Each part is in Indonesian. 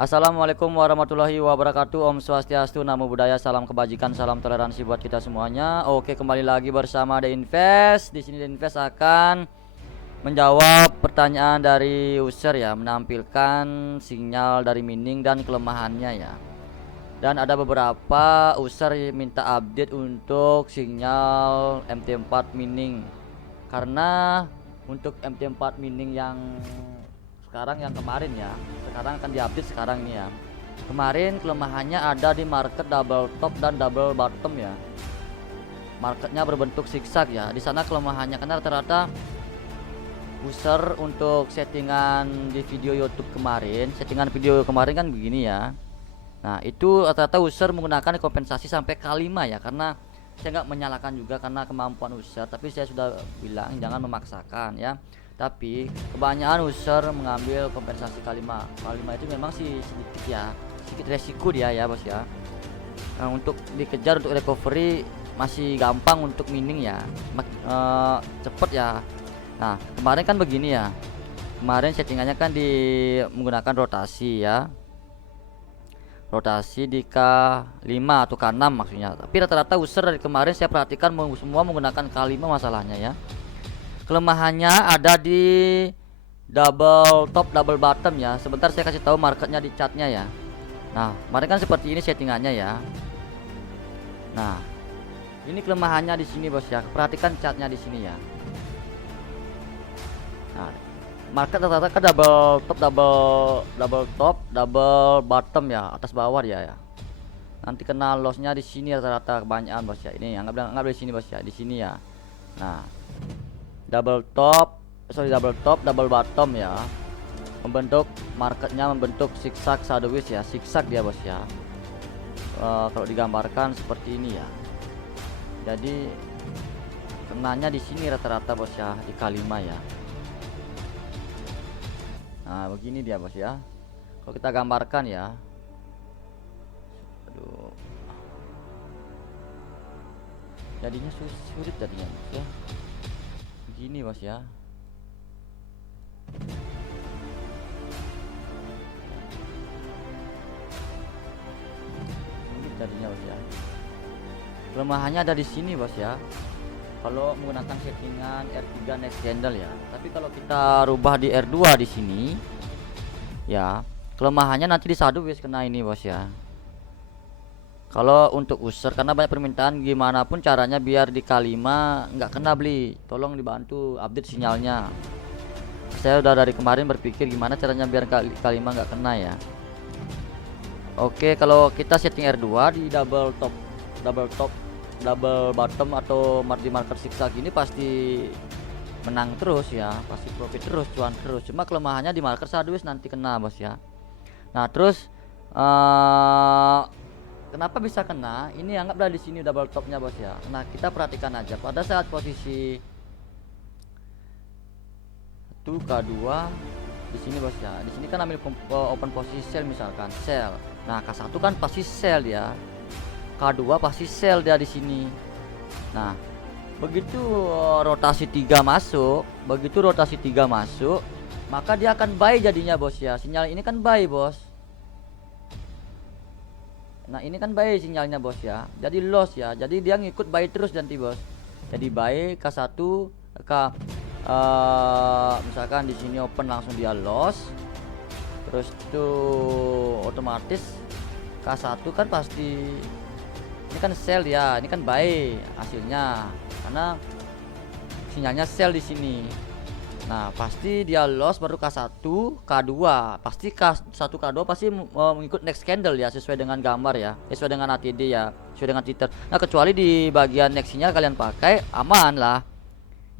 Assalamualaikum warahmatullahi wabarakatuh. Om Swastiastu, Namo Buddhaya, salam kebajikan, salam toleransi buat kita semuanya. Oke, kembali lagi bersama The Invest. Di sini The Invest akan menjawab pertanyaan dari user ya, menampilkan sinyal dari mining dan kelemahannya ya. Dan ada beberapa user yang minta update untuk sinyal MT4 mining. Karena untuk MT4 mining yang sekarang yang kemarin ya, sekarang akan diupdate sekarang ini ya. Kemarin kelemahannya ada di market double top dan double bottom ya. Marketnya berbentuk zigzag ya. Di sana kelemahannya karena rata-rata user untuk settingan di video YouTube kemarin, settingan video kemarin kan begini ya. Nah, itu rata-rata user menggunakan kompensasi sampai K5 ya, karena saya nggak menyalahkan juga karena kemampuan user, tapi saya sudah bilang jangan memaksakan ya. Tapi kebanyakan user mengambil kompensasi K5 itu memang sih sedikit ya, sedikit resiko dia ya bos ya. Nah, untuk dikejar untuk recovery masih gampang, untuk mining ya cepet ya. Nah, kemarin kan begini ya, kemarin settingannya kan menggunakan rotasi ya, rotasi di K5 atau K6 maksudnya. Tapi rata-rata user dari kemarin saya perhatikan semua menggunakan K5 masalahnya ya. Kelemahannya ada di double top double bottom ya. Sebentar saya kasih tahu marketnya di chartnya ya. Nah, kemarin kan seperti ini settingannya ya. Nah, ini kelemahannya di sini bos ya. Perhatikan chartnya di sini ya. Nah, market rata-rata kan double top double bottom ya, atas bawah ya. Nanti kena lossnya di sini rata-rata kebanyakan bos ya. Ini anggap di sini bos ya, di sini ya. Nah, double top double bottom ya, membentuk marketnya membentuk zigzag sideways ya, zigzag dia bos ya. Kalau digambarkan seperti ini ya, jadi kenanya di sini rata-rata bos ya, di K5 ya. Nah, begini dia bos ya, kalau kita gambarkan ya. Aduh, jadinya sulit jadinya bos ya, begini bos ya. Sulit jadinya bos ya. Kelemahannya ada di sini bos ya, kalau menggunakan settingan R3 next candle ya. Tapi kalau kita rubah di R2 di sini ya, kelemahannya nanti di sideways kena ini bos ya. Kalau untuk user karena banyak permintaan, gimana pun caranya biar di K5 nggak kena beli, tolong dibantu update sinyalnya. Saya udah dari kemarin berpikir gimana caranya biar K5 nggak kena ya. Oke, kalau kita setting R2 di double top double bottom atau di market zigzag ini pasti menang terus ya, pasti profit terus, cuan terus. Cuma kelemahannya di market sideways nanti kena bos ya. Nah, terus kenapa bisa kena? Ini anggaplah di sini double topnya bos ya. Nah, kita perhatikan aja pada saat posisi itu K2 di sini bos ya. Di sini kan ambil open posisi sell misalkan, sell. Nah, K1 kan pasti sell ya. K2 pasti sell dia di sini. Nah, begitu rotasi 3 masuk, maka dia akan buy jadinya bos ya. Sinyal ini kan buy bos. Nah, ini kan buy sinyalnya bos ya. Jadi loss ya. Jadi dia ngikut buy terus nanti bos. Jadi buy K1 misalkan di sini open langsung dia loss. Terus itu otomatis K1 kan pasti ini kan sell ya, ini kan buy hasilnya karena sinyalnya sell di sini. Nah, pasti dia loss baru K1, K2. Pasti K1, K2 pasti mengikut next candle ya, sesuai dengan gambar ya, sesuai dengan ATD ya, sesuai dengan Twitter. Nah, kecuali di bagian next sinyal kalian pakai aman lah.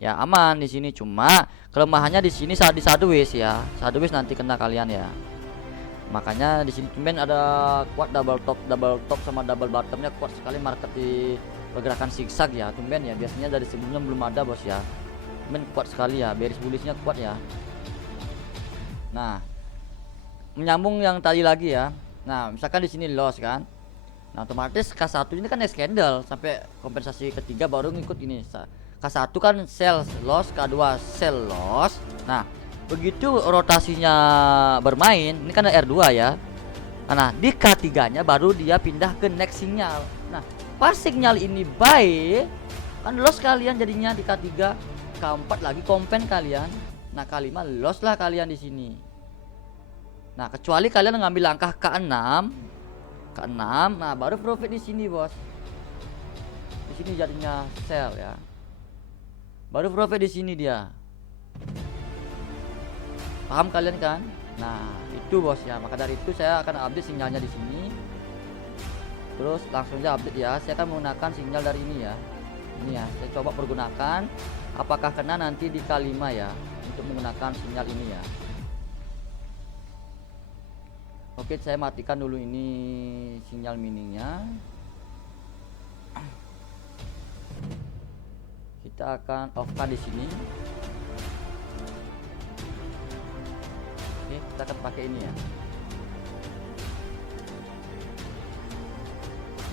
Ya, aman di sini, cuma kelemahannya di sini saat di sideways ya. Sideways nanti kena kalian ya. Makanya di sini tumben ada kuat double top sama double bottomnya kuat sekali market di pergerakan zigzag ya, tumben ya. Biasanya dari sebelumnya belum ada bos ya. Kuat sekali ya, bearish bullishnya kuat ya. Nah, menyambung yang tadi lagi ya. Nah, misalkan di sini loss kan. Nah, otomatis K1 ini kan next candle sampai kompensasi ketiga baru ngikut ini. K1 kan sell loss, K2 sell loss. Nah, begitu rotasinya bermain, ini kan ada R2 ya. Nah, di K3-nya baru dia pindah ke next sinyal. Nah, pas sinyal ini buy, kan loss kalian jadinya di K3. K4 lagi kompen kalian. Nah, K5 loss lah kalian di sini. Nah, kecuali kalian ngambil langkah K6. Nah baru profit di sini, bos. Di sini jadinya sell ya. Baru profit di sini dia. Paham kalian kan? Nah, itu bos ya. Maka dari itu saya akan update sinyalnya di sini. Terus langsung aja update ya. Saya akan menggunakan sinyal dari ini ya. Ini ya, saya coba pergunakan. Apakah kena nanti di K5 ya, untuk menggunakan sinyal ini ya. Oke, saya matikan dulu ini sinyal mininya. Kita akan off-kan di sini. Oke, kita akan pakai ini ya.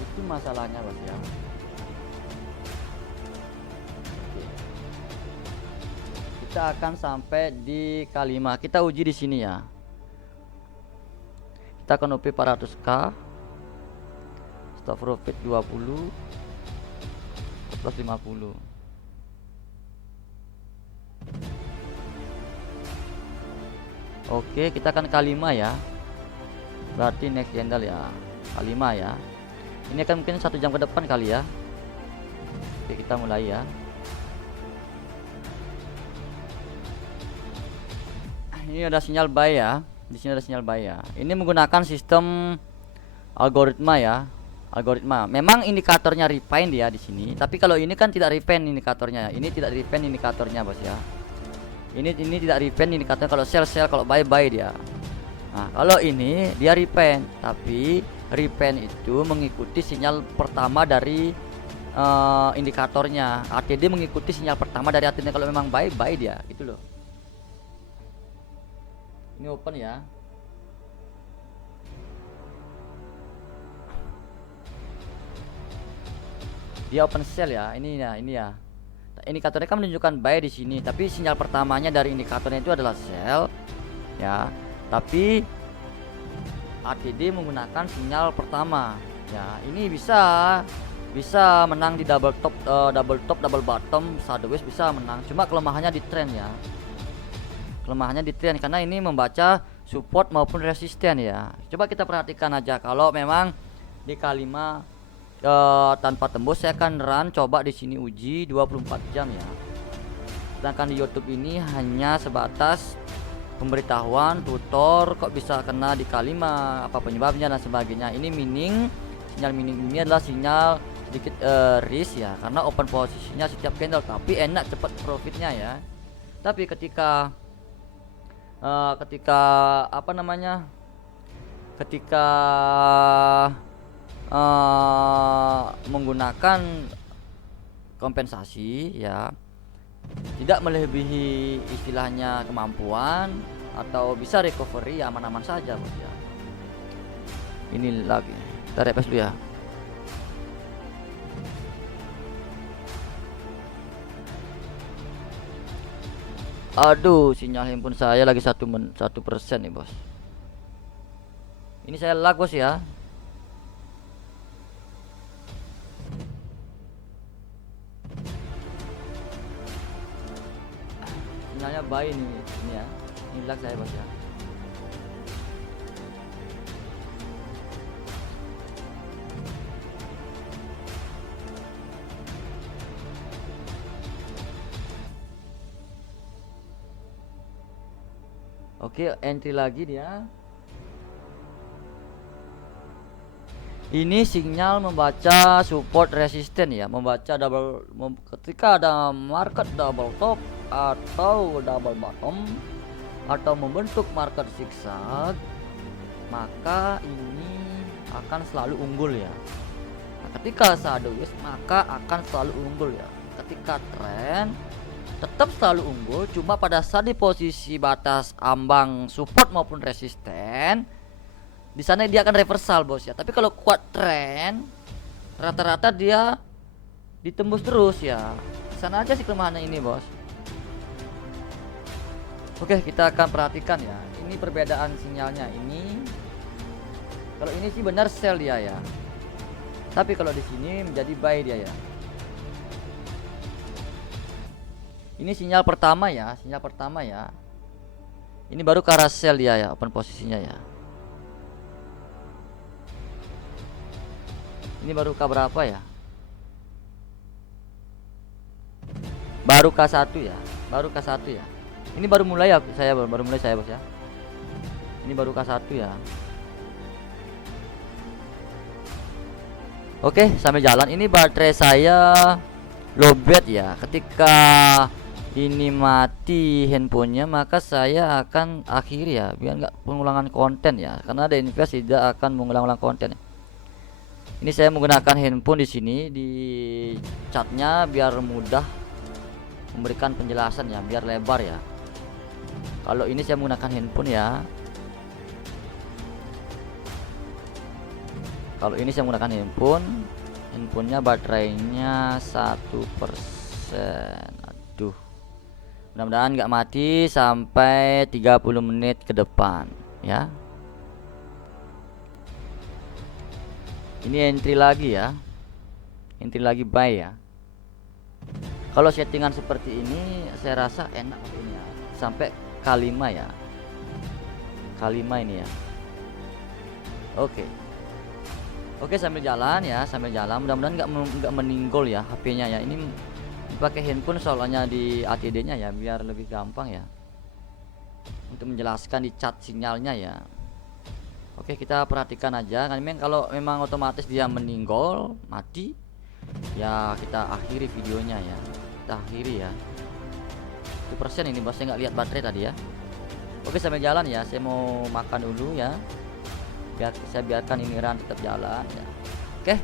Itu masalahnya, bos ya. Oke. Kita akan sampai di K5. Kita uji di sini ya. Kita akan OP 400k, stop profit 20, plus 50. Oke, kita akan K5 ya. Berarti next candle ya, K5 ya. Ini akan mungkin 1 jam ke depan kali ya. Oke, kita mulai ya. Ini ada sinyal buy ya. Di sini ada sinyal buy ya. Ini menggunakan sistem algoritma ya. Algoritma. Memang indikatornya refine dia di sini, tapi kalau ini kan tidak refine indikatornya. Ini tidak refine indikatornya, bos ya. Ini tidak refine indikatornya. Kalau sell, kalau buy dia. Nah, kalau ini dia refine, tapi refine itu mengikuti sinyal pertama dari indikatornya. ATD mengikuti sinyal pertama dari ATD. Kalau memang buy dia, gitu loh. Ini open ya. Dia open sell ya. Ini ya. Indikatornya kan menunjukkan buy di sini, tapi sinyal pertamanya dari indikatornya itu adalah sell ya. Tapi ATD menggunakan sinyal pertama ya. Ini bisa menang di double top, double bottom, sideways bisa menang. Cuma kelemahannya di trend ya. Kelemahannya di trend karena ini membaca support maupun resisten ya. Coba kita perhatikan aja. Kalau memang di K5 tanpa tembus, saya akan run coba di sini uji 24 jam ya. Sedangkan di YouTube ini hanya sebatas pemberitahuan tutor kok bisa kena di K5, apa penyebabnya dan sebagainya. Ini sinyal mining ini adalah sinyal sedikit risk ya, karena open posisinya setiap candle, tapi enak cepat profitnya ya. Tapi ketika menggunakan kompensasi ya, tidak melebihi istilahnya kemampuan atau bisa recovery ya, aman-aman saja, bos ya. Ini lagi kita refresh dulu ya. Aduh, sinyal handphone saya lagi 1% nih, bos. Ini saya lag, bos ya. Sinyalnya buy ini ya. Ini lag saya, bos ya. Oke, entry lagi dia. Ini sinyal membaca support resisten ya, membaca ketika ada market double top atau double bottom atau membentuk market zigzag, maka ini akan selalu unggul ya. Nah, ketika sideways maka akan selalu unggul ya. Ketika trend tetap selalu unggul, cuma pada saat di posisi batas ambang support maupun resisten, di sana dia akan reversal, bos ya. Tapi kalau kuat trend, rata-rata dia ditembus terus ya. Di sana aja sih kelemahannya ini, bos. Oke, kita akan perhatikan ya. Ini perbedaan sinyalnya ini. Kalau ini sih benar sell dia ya. Tapi kalau di sini menjadi buy dia ya. Ini sinyal pertama ya, sinyal pertama ya. Ini baru ke arah sell dia ya, open posisinya ya. Ini baru K berapa ya? Baru K1 ya, baru K1 ya. Ini baru mulai ya, baru mulai saya bos ya. Ini baru K1 ya. Oke, sambil jalan. Ini baterai saya lowbat ya. Ketika ini mati handphonenya, maka saya akan akhiri ya, biar nggak pengulangan konten ya. Karena ada invest tidak akan mengulang-ulang konten. Ini saya menggunakan handphone di sini di catnya biar mudah memberikan penjelasan ya, biar lebar ya. Kalau ini saya menggunakan handphone ya. Kalau ini saya menggunakan handphonenya baterainya 1%. Aduh, mudah-mudahan nggak mati sampai 30 menit ke depan ya. Ini entry lagi ya, entry lagi buy ya. Kalau settingan seperti ini saya rasa enak ini ya, sampai K5 ya, K5 ini ya. Oke, sambil jalan ya, sambil jalan. Mudah-mudahan nggak meninggal ya HP-nya ya. Ini pakai handphone soalnya di ATD-nya ya, biar lebih gampang ya untuk menjelaskan di cat sinyalnya ya. Oke, kita perhatikan aja. Kalau memang otomatis dia meninggal, mati, ya kita akhiri videonya ya. Kita akhiri ya. 1% ini bos, saya nggak lihat baterai tadi ya. Oke, sambil jalan ya. Saya mau makan dulu ya. Saya biarkan ini run tetap jalan ya. Oke.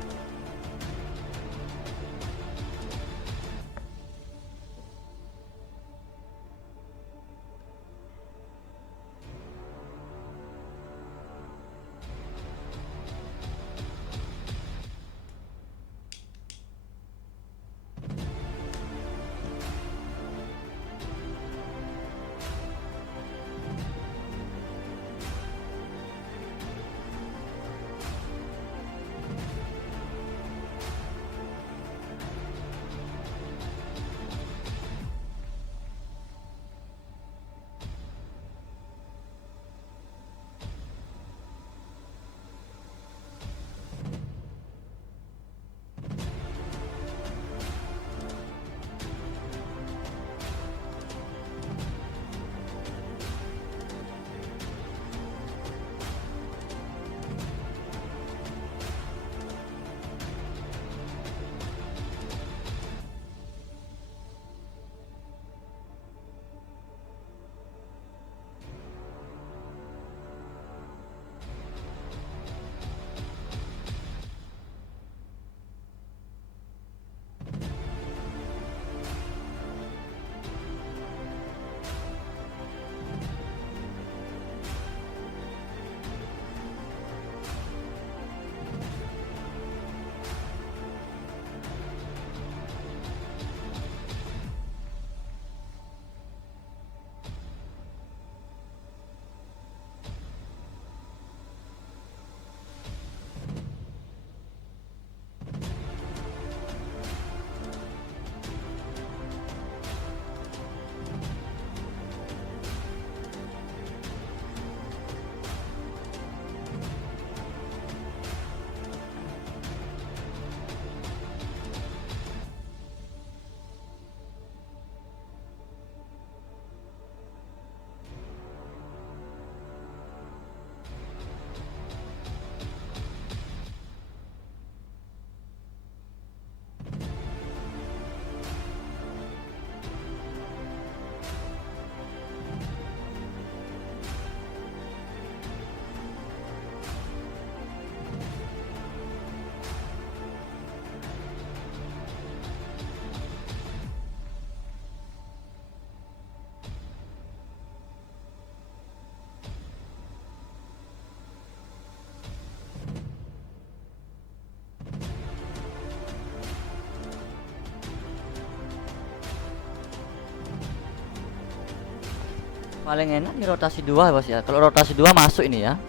Paling enak di rotasi 2 bos ya. Kalau rotasi 2 masuk ini ya.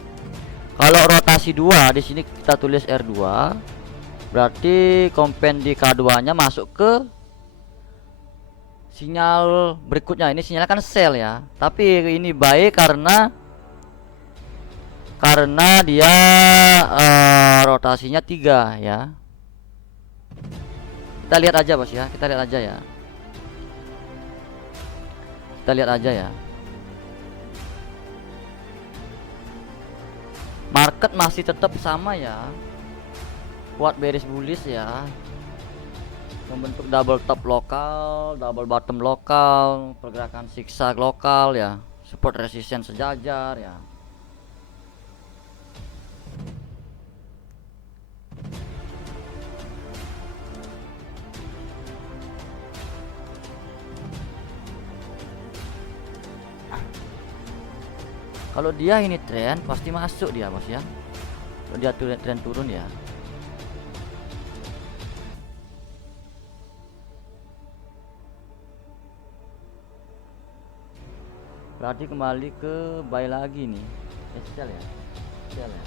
Kalau rotasi 2 di sini kita tulis R2, berarti kompen di K2 nya masuk ke sinyal berikutnya. Ini sinyalnya kan sell ya, tapi ini baik karena dia rotasinya 3 ya. Kita lihat aja bos ya, kita lihat aja ya, kita lihat aja ya. Market masih tetap sama ya, kuat bearish bullish ya, membentuk double top lokal, double bottom lokal, pergerakan zigzag lokal ya, support resistance sejajar ya. Kalau dia ini tren pasti masuk dia bos ya. Kalau dia tren turun ya. Berarti kembali ke buy lagi nih. Sell ya. Sell ya.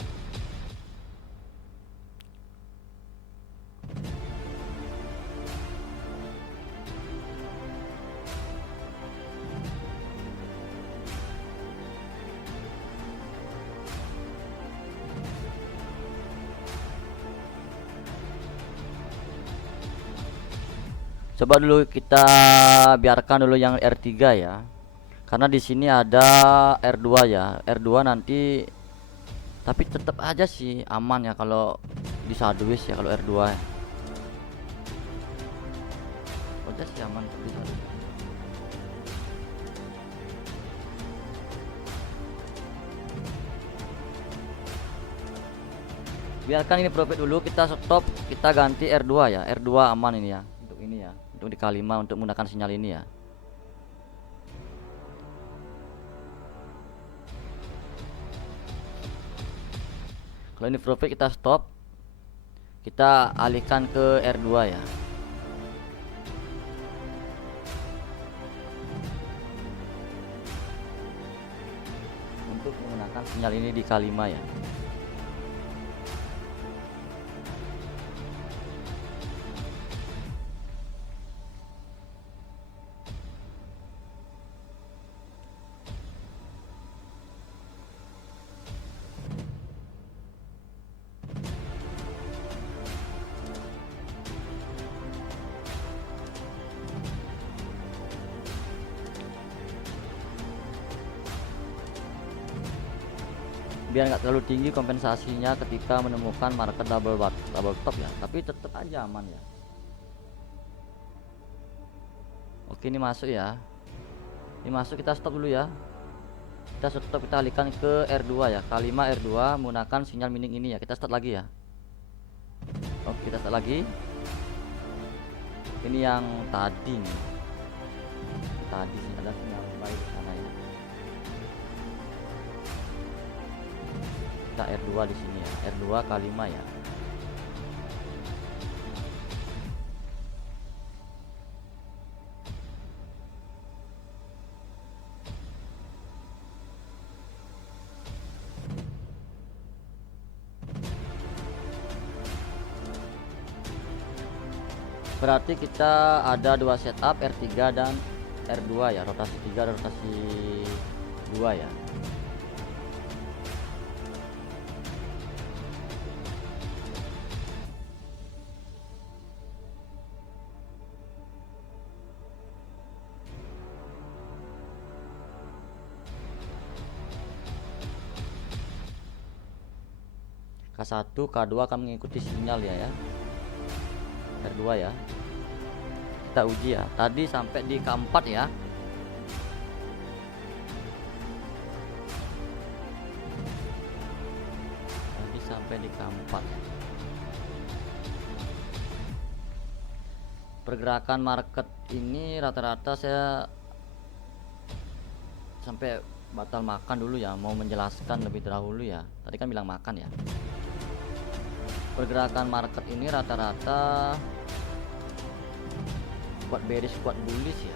Coba dulu kita biarkan dulu yang R3 ya. Karena di sini ada R2 ya. R2 nanti tapi tetap aja sih aman ya kalau di sideways ya, kalau R2 ya. Udah sih aman di sideways. Biarkan ini profit dulu, kita stop, kita ganti R2 ya. R2 aman ini ya. Untuk ini ya, untuk di K5 untuk menggunakan sinyal ini ya. Kalau ini profit kita stop, kita alihkan ke R2 ya. Untuk menggunakan sinyal ini di K5 ya. Biar nggak terlalu tinggi kompensasinya ketika menemukan market double top ya, tapi tetap aja aman ya. Oke, ini masuk ya, ini masuk, kita stop dulu ya, kita stop, kita alihkan ke R2 ya, K5 R2 menggunakan sinyal mining ini ya. Kita start lagi ya. Oke, kita start lagi. Ini yang tadi nih, tadi sih ada sinyal baik di sana ya. Kita R2 di sini ya, R2 K5 ya. Berarti kita ada dua setup, R3 dan R2 ya, rotasi 3 dan rotasi 2 ya. K1, K2 akan mengikuti sinyal ya, R2 ya. Kita uji ya. Tadi sampai di K4 ya. Tadi sampai di K4. Pergerakan market ini rata-rata saya sampai batal makan dulu ya, mau menjelaskan lebih dahulu ya. Tadi kan bilang makan ya. Pergerakan market ini rata-rata kuat bearish, kuat bullish ya.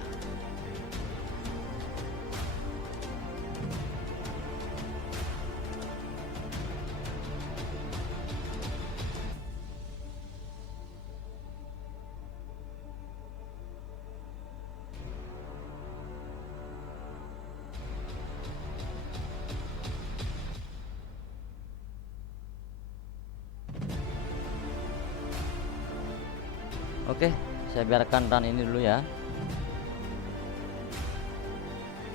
Oke, saya biarkan run ini dulu ya,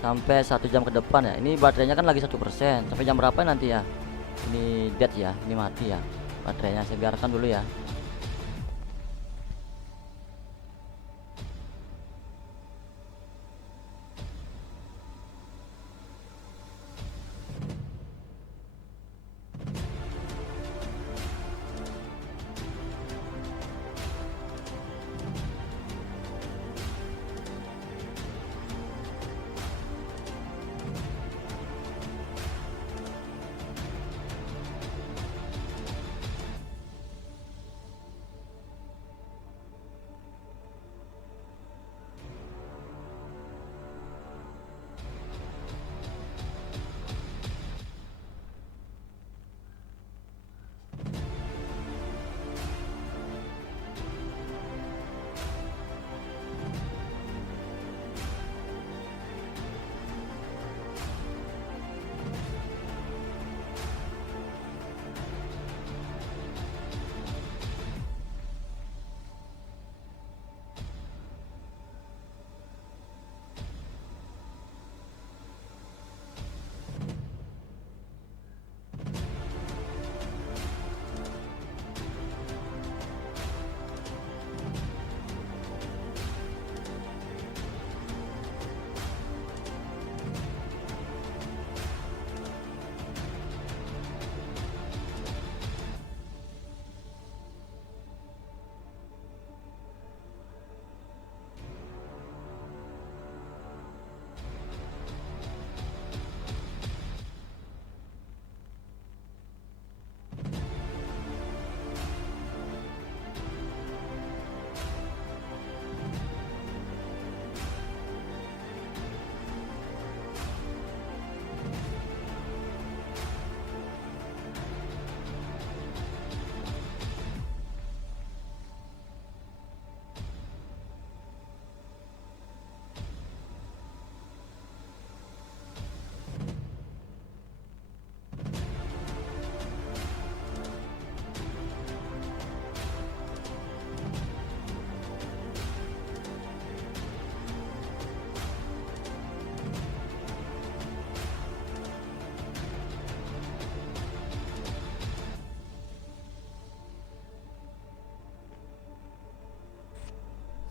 sampai 1 jam ke depan ya. Ini baterainya kan lagi 1%. Sampai jam berapa nanti ya ini dead ya, ini mati ya baterainya. Saya biarkan dulu ya.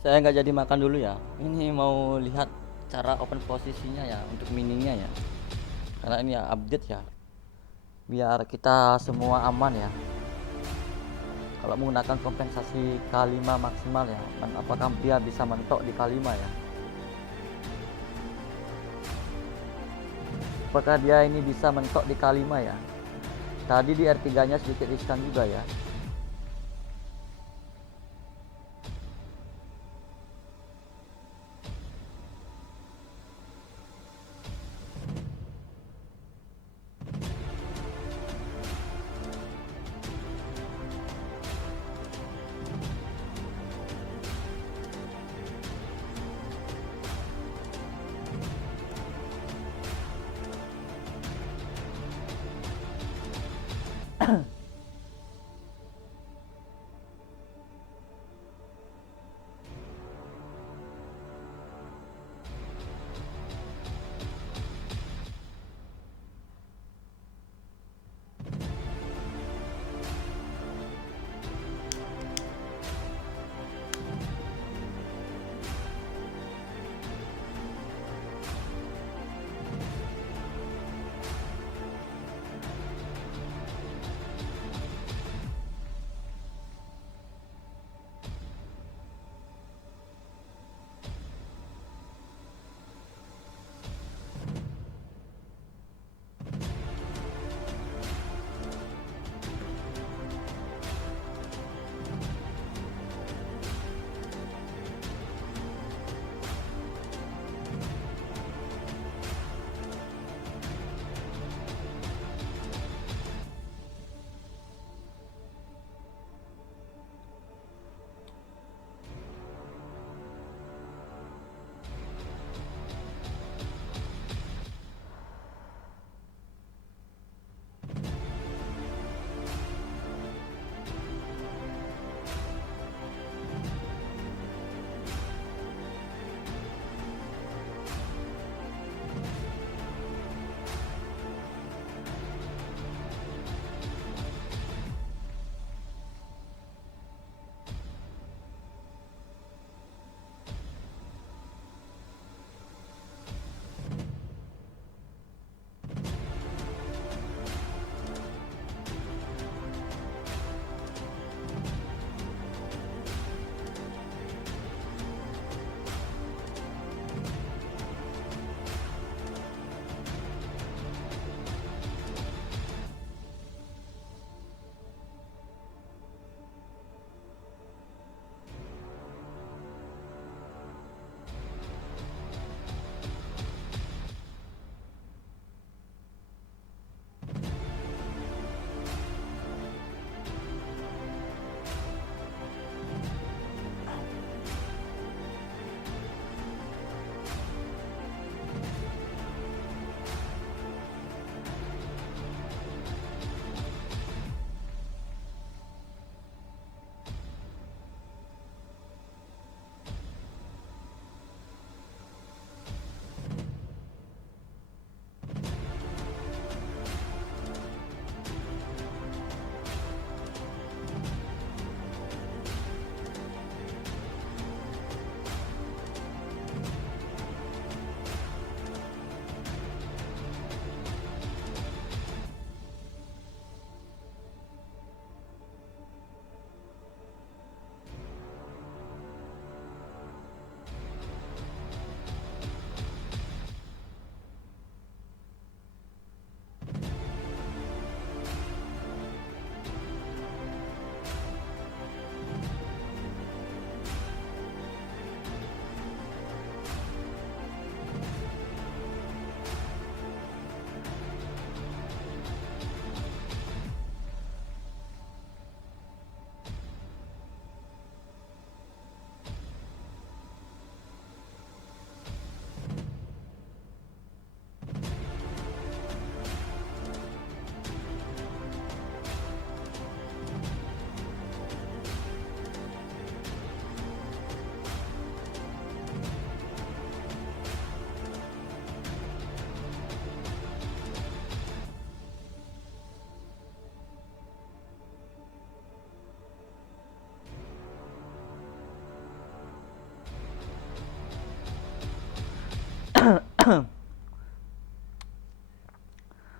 Saya nggak jadi makan dulu ya. Ini mau lihat cara open posisinya ya untuk miningnya ya. Karena ini ya update ya. Biar kita semua aman ya. Kalau menggunakan kompensasi K5 maksimal ya. Apakah dia bisa mentok di K5 ya? Apakah dia ini bisa mentok di K5 ya? Tadi di R3-nya sedikit riskan juga ya.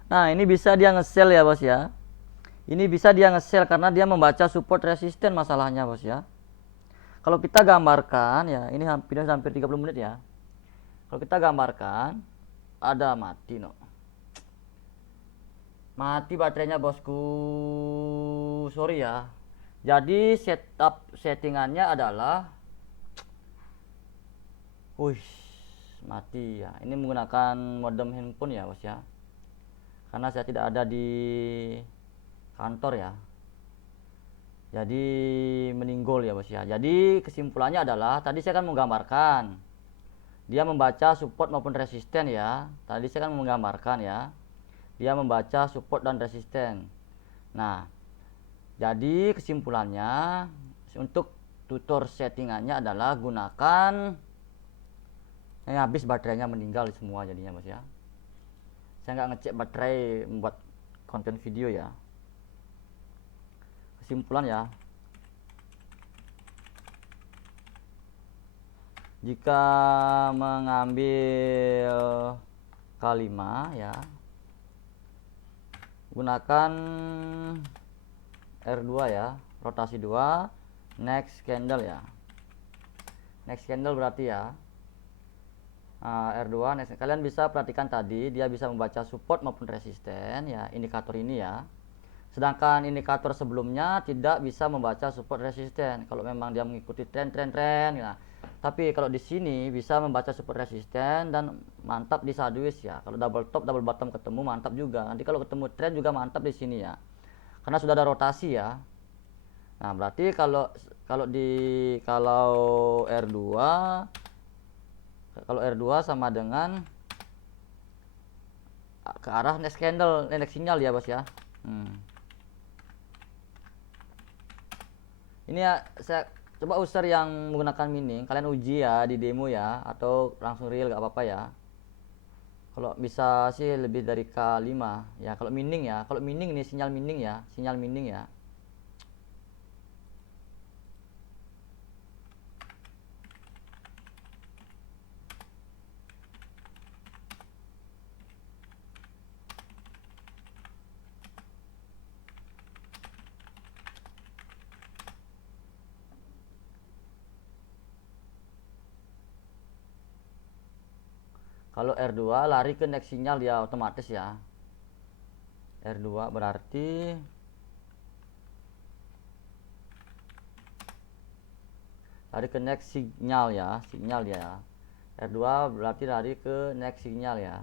Nah, ini bisa dia nge-sell ya bos ya. Ini bisa dia nge-sell karena dia membaca support resisten masalahnya bos ya. Kalau kita gambarkan ya, ini hampir 30 menit ya. Kalau kita gambarkan, ada mati no. Mati baterainya bosku. Sorry ya. Jadi settingannya adalah mati ya. Ini menggunakan modem handphone ya bos ya. Karena saya tidak ada di kantor ya. Jadi meninggal ya bos ya. Jadi kesimpulannya adalah tadi saya kan menggambarkan dia membaca support maupun resisten ya. Tadi saya kan menggambarkan ya. Dia membaca support dan resisten. Nah, jadi kesimpulannya untuk tutor settingannya adalah gunakan habis baterainya meninggal semua jadinya bos ya. Saya nggak ngecek baterai membuat konten video ya. Kesimpulan ya, jika mengambil K5 ya, gunakan R2 ya, rotasi 2, next candle ya. Next candle berarti ya R2 next. Kalian bisa perhatikan tadi dia bisa membaca support maupun resisten ya, indikator ini ya. Sedangkan indikator sebelumnya tidak bisa membaca support resisten kalau memang dia mengikuti tren ya. Tapi kalau di sini bisa membaca support resisten dan mantap di sideways ya. Kalau double top double bottom ketemu mantap juga. Nanti kalau ketemu tren juga mantap di sini ya. Karena sudah ada rotasi ya. Nah, berarti kalau R2 sama dengan ke arah next candle, next sinyal ya bos ya. Ini ya saya coba user yang menggunakan mining, kalian uji ya di demo ya, atau langsung real gak apa-apa ya. Kalau bisa sih lebih dari K5 ya, kalau mining ya. Kalau mining ini sinyal mining ya, sinyal mining ya. Kalau R2 lari ke next sinyal dia otomatis ya. R2 berarti lari ke next sinyal ya, sinyal dia. R2 berarti lari ke next sinyal ya.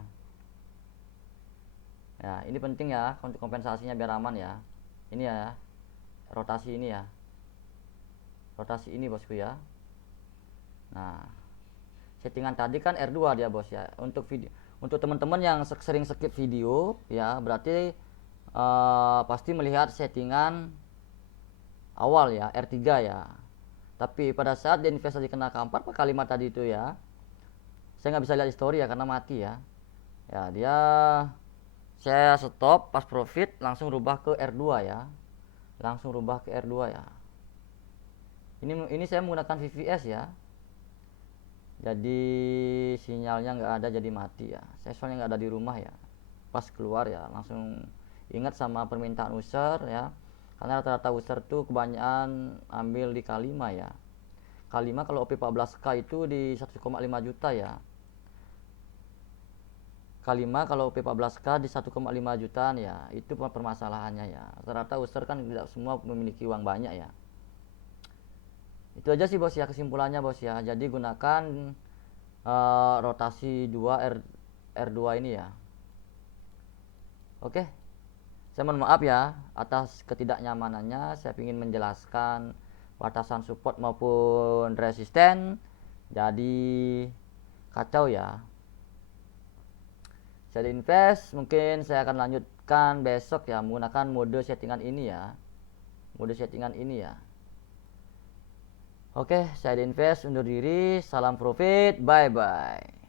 Ya, ini penting ya untuk kompensasinya biar aman ya. Ini ya, rotasi ini ya. Rotasi ini bosku ya. Nah, settingan tadi kan R2 dia bos ya. Untuk video, untuk teman-teman yang sering skip video ya, berarti pasti melihat settingan awal ya, R3 ya. Tapi pada saat dia investasi kena K4 kalimat tadi itu ya, saya nggak bisa lihat history ya karena mati ya. Ya dia, saya stop pas profit langsung rubah ke R2 ya, langsung rubah ke R2 ya. Ini saya menggunakan VVS ya. Jadi sinyalnya nggak ada, jadi mati ya. Saya soalnya nggak ada di rumah ya. Pas keluar ya langsung ingat sama permintaan user ya. Karena rata-rata user tuh kebanyakan ambil di K5 ya. K5 kalau OP14K itu di 1,5 juta ya. K5 kalau OP14K di 1,5 jutaan ya. Itu permasalahannya ya. Rata-rata user kan tidak semua memiliki uang banyak ya. Itu aja sih bos ya kesimpulannya bos ya. Jadi gunakan rotasi 2 R2 ini ya. Oke, saya mohon maaf ya atas ketidaknyamanannya. Saya ingin menjelaskan batasan support maupun resisten, jadi kacau ya. Saya invest, mungkin saya akan lanjutkan besok ya menggunakan mode settingan ini ya, mode settingan ini ya. Oke, saya invest undur diri. Salam profit. Bye bye.